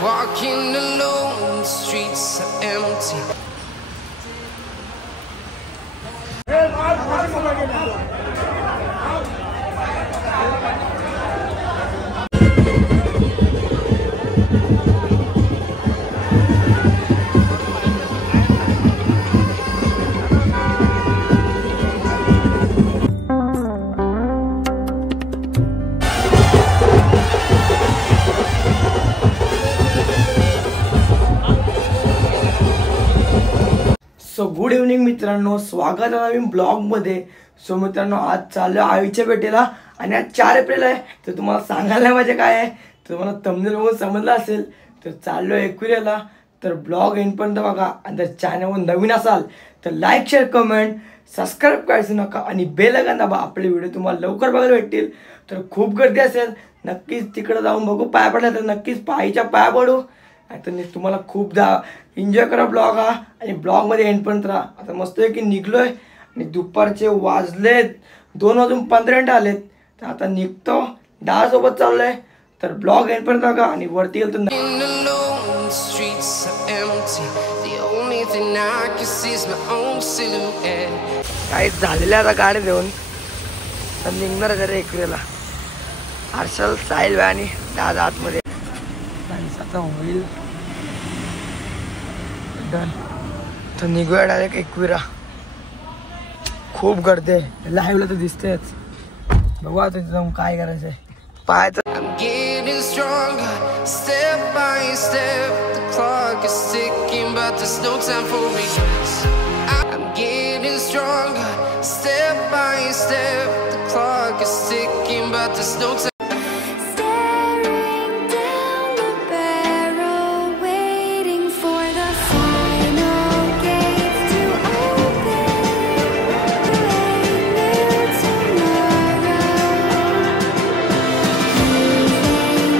Walking alone, the streets are empty. So good evening मित्रांनो, स्वागत आहे नवीन ब्लॉगमध्ये. सो मित्रांनो, आज चाललो आईच्या भेटीला आणि आज 4 एप्रिल आहे. तर तुम्हाला सांगायला पाहिजे काय आहे, तर तुम्हाला थंबनेल बघून समजलं असेल. तर चाललो एकविरेला. तर ब्लॉग एंडपर्यंत बघा आणि जर चॅनलवर नवीन असाल तर लाईक, शेअर, कमेंट, सबस्क्राईब करायचं नका आणि बेल आयकॉन दाबा. आपले व्हिडिओ तुम्हाला लवकर बघायला भेटतील. तर खूप गर्दी असेल, नक्कीच तिकडे जाऊन बघू. पाय पडला तर नक्कीच पायीच्या पाय पडू. आता तुम्हाला खूप एन्जॉय करा ब्लॉग हा आणि ब्लॉगमध्ये एंडपर्यंत राहा. आता मस्त आहे की निघलो आहे आणि दुपारचे वाजलेत 2:15 आलेत. तर आता निघतो, डाळसोबत चाललो आहे. तर ब्लॉग एंडपर्यंत बघा आणि वरती गेलो तर काही झालेलं आता गाडी देऊन तर निघणार घरी एकवेळेला. हर्षल, साहिल आणि दादा आतमध्ये आता होईल डन. तर निघूया डायरेक्ट एकविरा. खूप गर्दी आहे, लाईव्हला तर दिसतेच. बघू आता तिथे जाऊन काय करायचंय. पाहायचं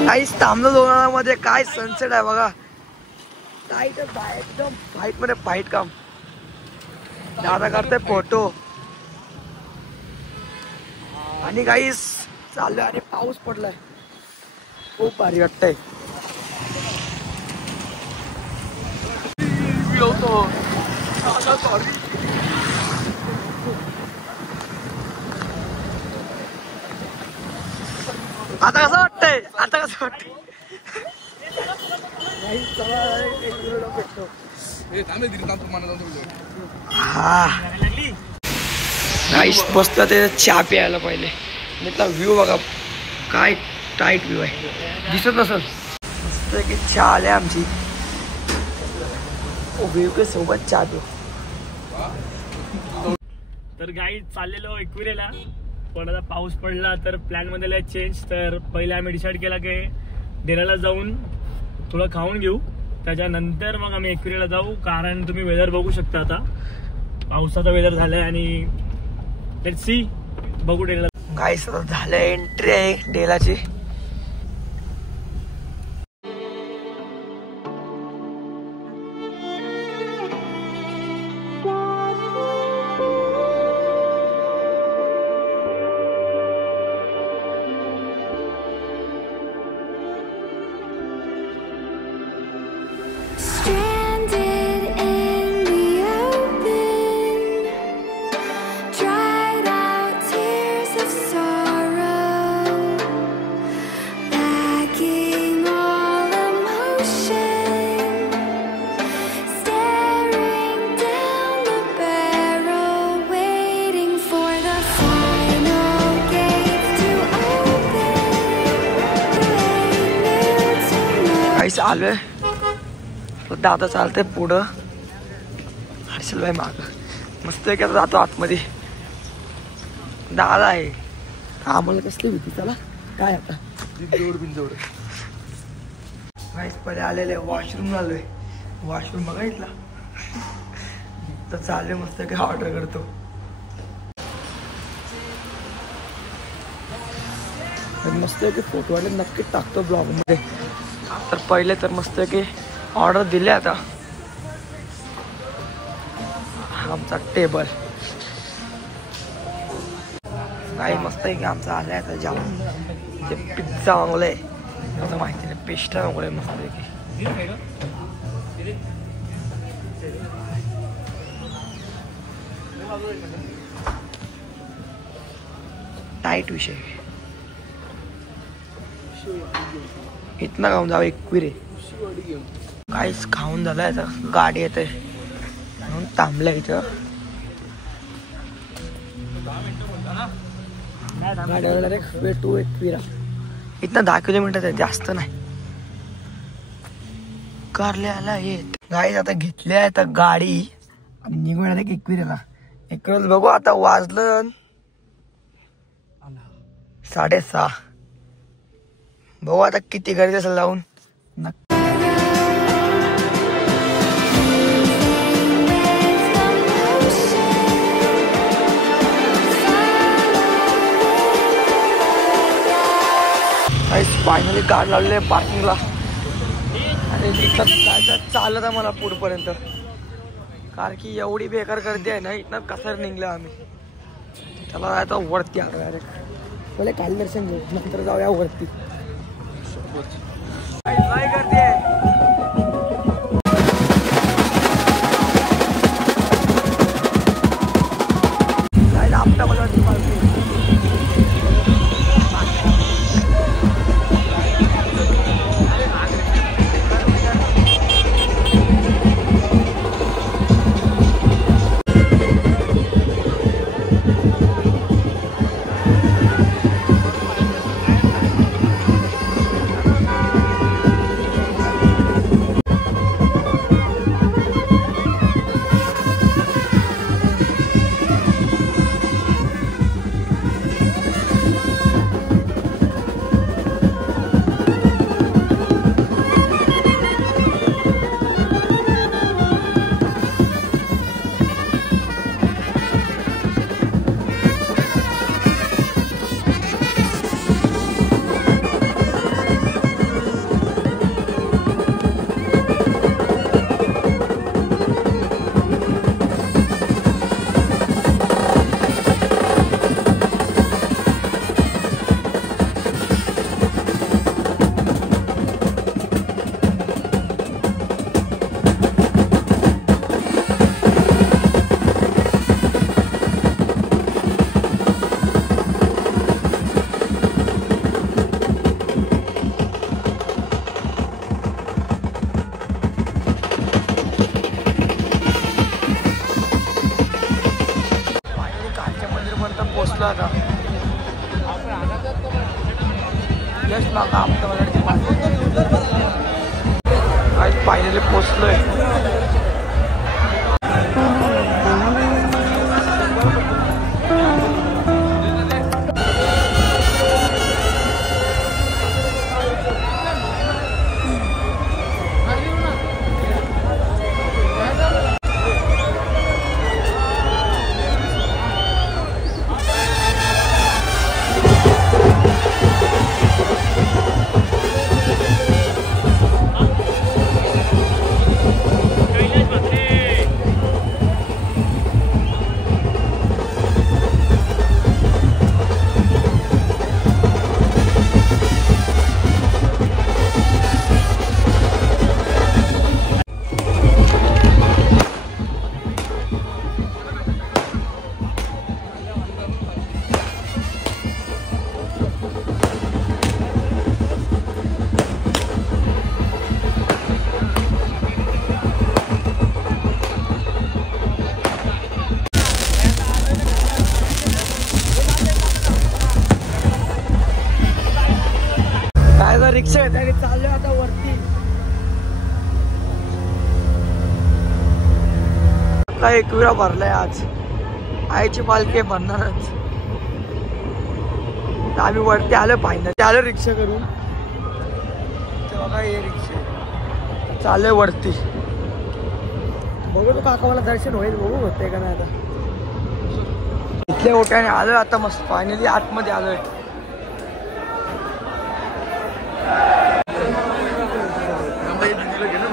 काहीच थांबलो लोणावळ्यामध्ये. काय सनसेट आहे बघा. टाईट एकदम फाईट मध्ये फाईट काम. दादा करतोय फोटो आणि काहीच चाललंय आणि पाऊस पडलाय. खूप भारी वाटतंय. आता कसं वाटतंय, आता कसं वाटतंय. बसला ते चहा प्यायला पाहिजे. व्ह्यू बघा, काय टाईट व्ह्यू आहे, दिसत नसल. मस्त की चहा आल्या आमची. व्ह्यू के सोबत चहा पिऊ. तर गाई चाललेलो एकविरेला, पण आता पाऊस पडला तर प्लॅन मध्ये चेंज. तर पहिले आम्ही डिसाईड केला की डेराला जाऊन थोडं खाऊन घेऊ, त्याच्यानंतर मग आम्ही एकविरेला जाऊ. कारण तुम्ही वेदर बघू शकता, आता पावसाचा वेदर झालाय आणि लेट्स सी, बघू डेराला. गाईस आता झालं एंट्री आहे डेलाची. आलोय. दादा चालतंय पुढं, हर्षल भाई माग. मस्त आहे की आता जातो आतमध्ये. दादा आहे. आम्हाला कसली भीती, त्याला काय आता बिनजोड. पहिले आलेले वॉशरूम आलोय. वॉशरूम बघायला तर चालू मस्त की ऑर्डर करतो. मस्त की फोटो वाले नक्की टाकतो ब्लॉग मध्ये. तर पहिले तर मस्त की ऑर्डर दिले. आता आमचा टेबल काही मस्त आहे की आमचा आलाय. आता जाऊन ते पिझ्झा मागवलंय, आता माहिती नाही पेस्ट्रा मागवलंय मस्त आहे की. टाईट विषय इथनं खाऊन जावं एकविरे काहीच खाऊन झालं आता गाडी येते म्हणून थांबलं इथं टू एकविरा इथनं 10 किलोमीटर आहे जास्त नाही कारल्याला येत गाईज आता घेतली आहे आता गाडी आणि निघून आले एकविरेला एकविरेला बघू आता वाजलं 6:30 बघू आता किती गर्दी असेल लावून फायनली गाडी लावलेली आहे पार्किंगला आणि तिथं जायचं चालत आहे मला पुढपर्यंत कारण की एवढी बेकार गर्दी आहे ना इथनं कसर निघलं आम्ही त्याला जायचं वरती आलो डायरेक्ट पहिले काल दर्शन घेऊ नंतर जाऊया वरती लय गर्दी आहे आपटा मला पोचलो आता जस्ट मागा आज फायनली पोचलोय रिक्षा आहे त्याने चाललोय आता वरती काय एकविरा भरलाय आज आईची पालखी भरणारच आम्ही वरती आलो पाहिजे आलो रिक्षा करून तेव्हा काय हे रिक्षा चाललोय वरती बघू तो काका मला दर्शन होईल बघू होते का नाही आता इथल्या ओट्याने आलोय आता मस्त फायनली आतमध्ये आलोय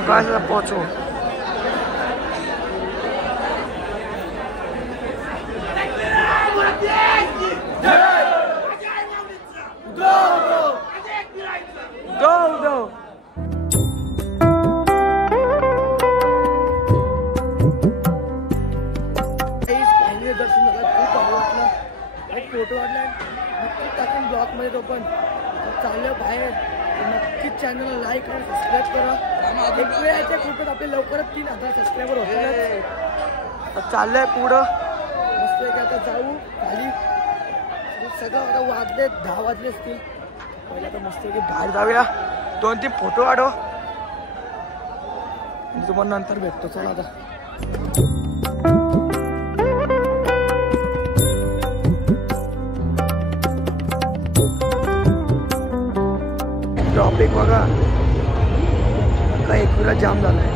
गायला पोहोचू तो पण चाललं बाहेर. नक्कीच चॅनलला लाईक आणि सबस्क्राईब करा. एक वेळाच्या कृपेत आपले लवकरच 3000 सबस्क्रायबर होतील. चाललंय पुढं मस्त की आता जाऊ खाली. सगळं आता वाजले 10 वाजले असतील. पहिले आता मस्त की बाहेर जाऊया 2-3 फोटो काढू. तुम्हाला नंतर भेटतो. चला आता ट्रॉफिक बघा काही पुरा जाम झालाय.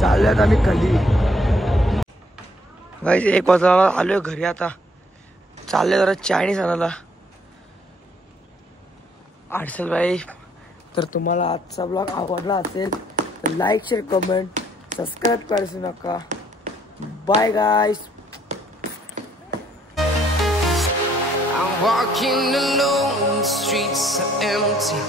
चालल्यात आम्ही खाली. गाईस 1 वाजता आलोय घरी. आता चालले जरा चायनीज आणायला. आडसल भाई, तर तुम्हाला आजचा ब्लॉग आवडला असेल तर लाईक शेअर कमेंट सबस्क्राईब करायचं नका. Bye guys. I'm walking alone, the streets are empty.